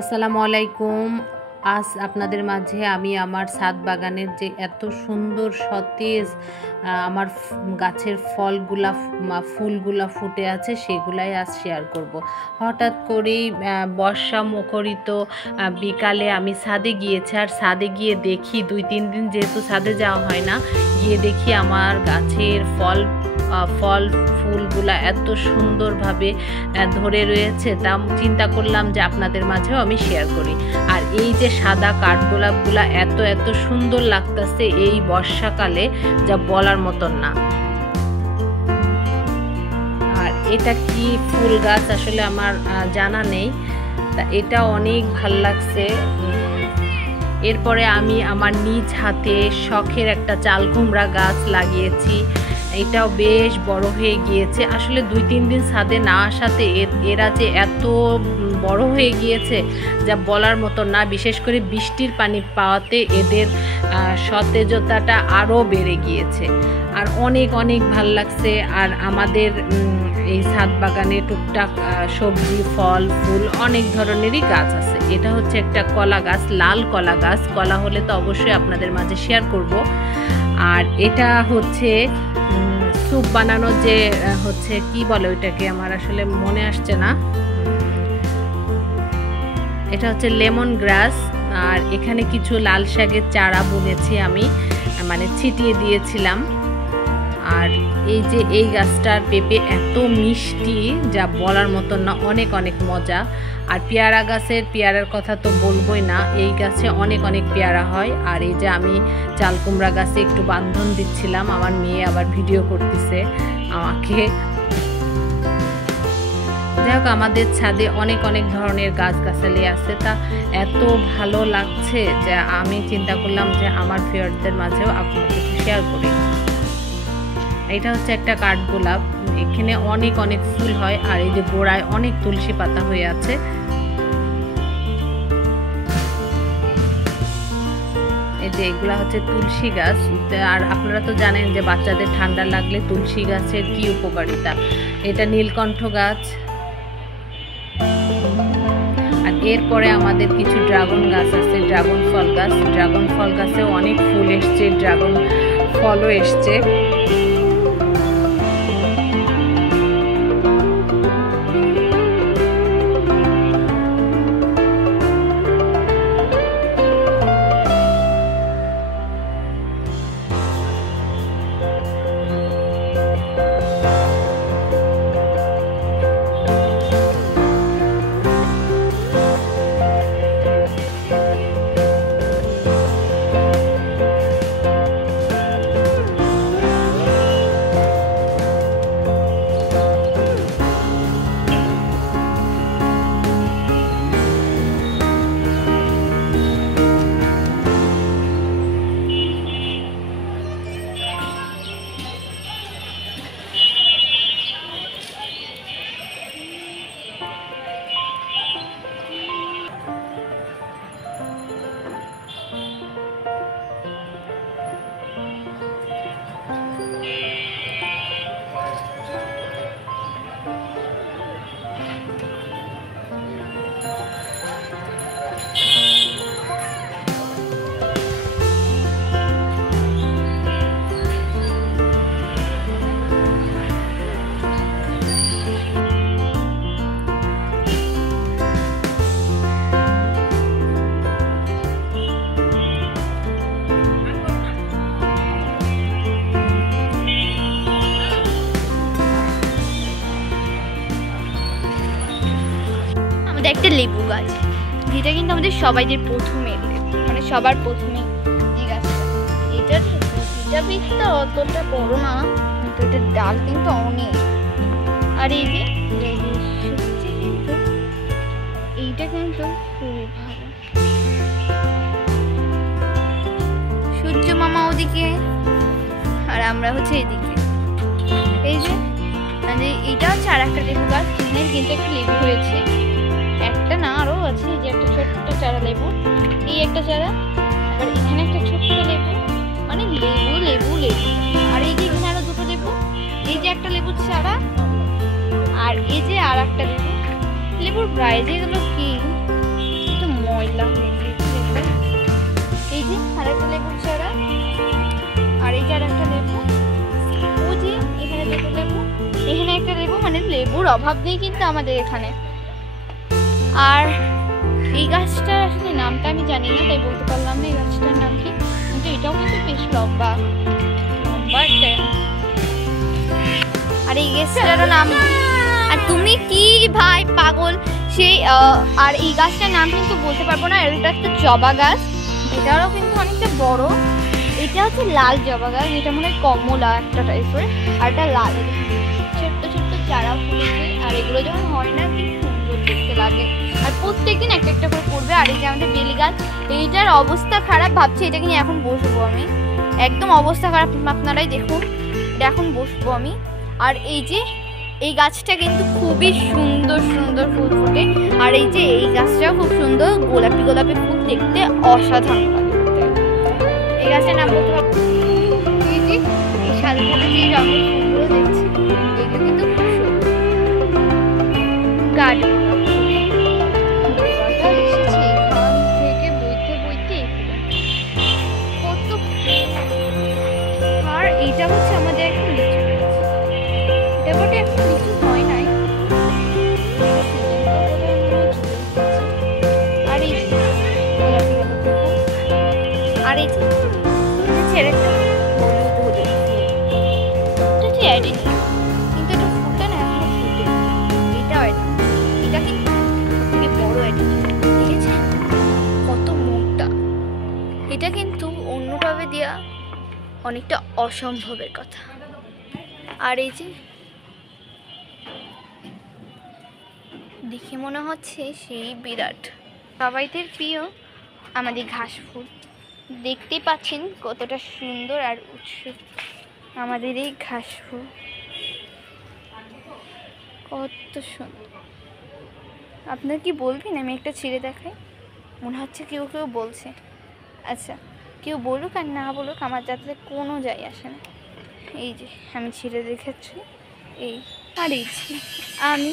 আসসালামু আলাইকুম। আজ আপনাদের মাঝে আমি আমার ছাদ বাগানের যে এত সুন্দর সতেজ আমার গাছের ফুলগুলা ফুটে আছে সেগুলাই আজ শেয়ার করব। হঠাৎ করেই বর্ষা মুখরিত বিকালে আমি ছাদে গিয়েছি, আর ছাদে গিয়ে দেখি 2-3 দিন যেহেতু ছাদে যাওয়া হয় না, গিয়ে দেখি আমার গাছের ফল ফুলগুলা এত সুন্দরভাবে ধরে রয়েছে। তা চিন্তা করলাম যে আপনাদের মাঝেও আমি শেয়ার করি। আর এই যে সাদা কাঠগোলাপগুলা এত এত সুন্দর লাগতেছে এই বর্ষাকালে, যা বলার মতন না। আর এটা কি ফুল গাছ আসলে আমার জানা নেই, তা এটা অনেক ভাল লাগছে। এরপরে আমি আমার নিজ হাতে শখের একটা চাল কুমড়া গাছ লাগিয়েছি। এটাও বেশ বড় হয়ে গিয়েছে। আসলে 2-3 দিন ছাদে না আসাতে এরা যে এত বড় হয়ে গিয়েছে যা বলার মতো না। বিশেষ করে বৃষ্টির পানি পাওয়াতে এদের সতেজতাটা আরও বেড়ে গিয়েছে। আর অনেক অনেক ভাল লাগছে। আর আমাদের এই ছাদ বাগানে টুকটাক সবজি ফল ফুল অনেক ধরনেরই গাছ আছে। এটা হচ্ছে একটা কলা গাছ, লাল কলা গাছ। কলা হলে তো অবশ্যই আপনাদের মাঝে শেয়ার করব। আর এটা হচ্ছে স্যুপ বানানোর যে হচ্ছে কি বলে ওইটাকে, আমার আসলে মনে আসছে না। এটা হচ্ছে লেমন গ্রাস। আর এখানে কিছু লাল শাকের চারা বুনেছি আমি, মানে ছিটিয়ে দিয়েছিলাম। আর এই যে এই গাছটার পেঁপে এত মিষ্টি যা বলার মতন না, অনেক অনেক মজা। আর পেয়ারা গাছের পেয়ারার কথা তো বলবোই না, এই গাছে অনেক অনেক পেয়ারা হয়। আর এই যে আমি চাল কুমড়া গাছে একটু বান্ধন দিচ্ছিলাম, আমার মেয়ে আবার ভিডিও করতেছে আমাকে। যাই হোক, আমাদের ছাদে অনেক অনেক ধরনের গাছগাছালি আছে, তা এত ভালো লাগছে যে আমি চিন্তা করলাম যে আমার ভিউয়ারদের মাঝেও আপনাদের শেয়ার করি। এটা হচ্ছে একটা কাঠগোলাপ, এখানে অনেক অনেক ফুল হয়। আর এই যে গোড়ায় অনেক তুলসী পাতা হয়ে আছে। এই যে এগুলা হচ্ছে তুলসী গাছ। আর আপনারা তো জানেন যে বাচ্চাদের ঠান্ডা লাগলে তুলসী গাছের কি উপকারিতা। এটা নীলকণ্ঠ গাছ। আর এরপরে আমাদের কিছু ড্রাগন গাছ আছে, ড্রাগন ফল গাছ। ড্রাগন ফল গাছেও অনেক ফুল এসছে, ড্রাগন ফলও এসছে। একটা লেবু গাছ, যেটা কিন্তু আমাদের সবাইদের প্রথমে, মানে সবার প্রথমে যে গাছটা, এটার বীজটা অতটা বড় না, কিন্তু এটার ডাল কিন্তু অনেক। আর এই যে কিন্তু এইটা কিন্তু খুবই ভালো। সূর্য মামা ওদিকে আর আমরা হচ্ছে এদিকে। এই যে এইটা হচ্ছে আর একটা লেবু গাছ, এখানে কিন্তু একটা লেবু হয়েছে, একটা না আরো আছে। এই যে একটা ছোট্ট চারা লেবু, এই একটা চারা, আবার এখানে একটা ছোট্ট লেবু, মানে লেবু লেবু লেবু। আর এই যে এখানে আরো দুটো লেবু, এই যে একটা লেবুর চারা, আর এই যে আর একটা লেবু। লেবুর প্রাইস এগুলো কি আলুর অভাব নেই কিন্তু আমাদের এখানে। আর এই গাছটার আসলে নামটা আমি জানি না, তাই বলতে পারলাম না এই গাছটার নাম কি, কিন্তু এটাও কিন্তু বেশ লম্বা লম্বা একটা। আর এই গাছটারও নাম, আর তুমি কি ভাই পাগল সেই আর এই গাছটার নাম কিন্তু বলতে পারবো না। এটা একটা জবা গাছ, এটারও কিন্তু অনেকটা বড়। এটা হচ্ছে লাল জবা গাছ, এটা মনে হয় কমলা একটা টাইপের, আর এটা লাল ছোট্ট ছোট্ট চারা ফুলেছে। আর এগুলো যখন হয় না কি সুন্দর দেখতে লাগে, আর প্রত্যেকদিন একটা একটা করে পড়বে। আর এই যে আমাদের বেলি গাছ, এইটার অবস্থা খারাপ, ভাবছি এটাকে নিয়ে এখন বসবো আমি, একদম অবস্থা খারাপ, আপনারাই দেখুন এটা এখন বসবো আমি। আর এই যে এই গাছটা কিন্তু খুবই সুন্দর সুন্দর ফুল ফোটে, আর এই যে এই গাছটাও খুব সুন্দর গোলাপি গোলাপি ফুল, দেখতে অসাধারণ লাগে। এই গাছটার নাম বলতে পারবো। এই যে এই সাদা সাদা যে রঙের ফুলগুলো দেখছি, এগুলো কিন্তু খুব সুন্দর। গার্ডেন এসেছে এখান থেকে বইতে বইতে কত। আর এইটা হচ্ছে আমাদের এখন লিচু গাছ, এটা বটে এখন লিচু হয় নাই। আর এই আর এই ছেড়েটা হলুদ হলুদ, এটা হচ্ছে অ্যাডিনিয়াম, কিন্তু এটা ফুটে না, এখনো ফুটে। এটাও এটা কিন্তু সবথেকে বড় অ্যাডিনিয়াম, দেখেছেন কত মোটা। এটা কিন্তু অন্যভাবে দেওয়া অনেকটা অসম্ভবের কথা। আর এই যে দেখে মনে হচ্ছে সেই বিরাট সবাইদের প্রিয় আমাদের ঘাস ফুল, দেখতেই পাচ্ছেন কতটা সুন্দর আর উৎসুক আমাদের এই ঘাস ফুল, কত সুন্দর। আপনার কি বলবেন? আমি একটা ছিঁড়ে দেখাই, মনে হচ্ছে কেউ কেউ বলছে। আচ্ছা, কেউ বলুক আর না বলুক আমার যাতে কোনো যায় আসে না। এই যে আমি ছিঁড়ে দেখাচ্ছি, এই আর এই যে আমি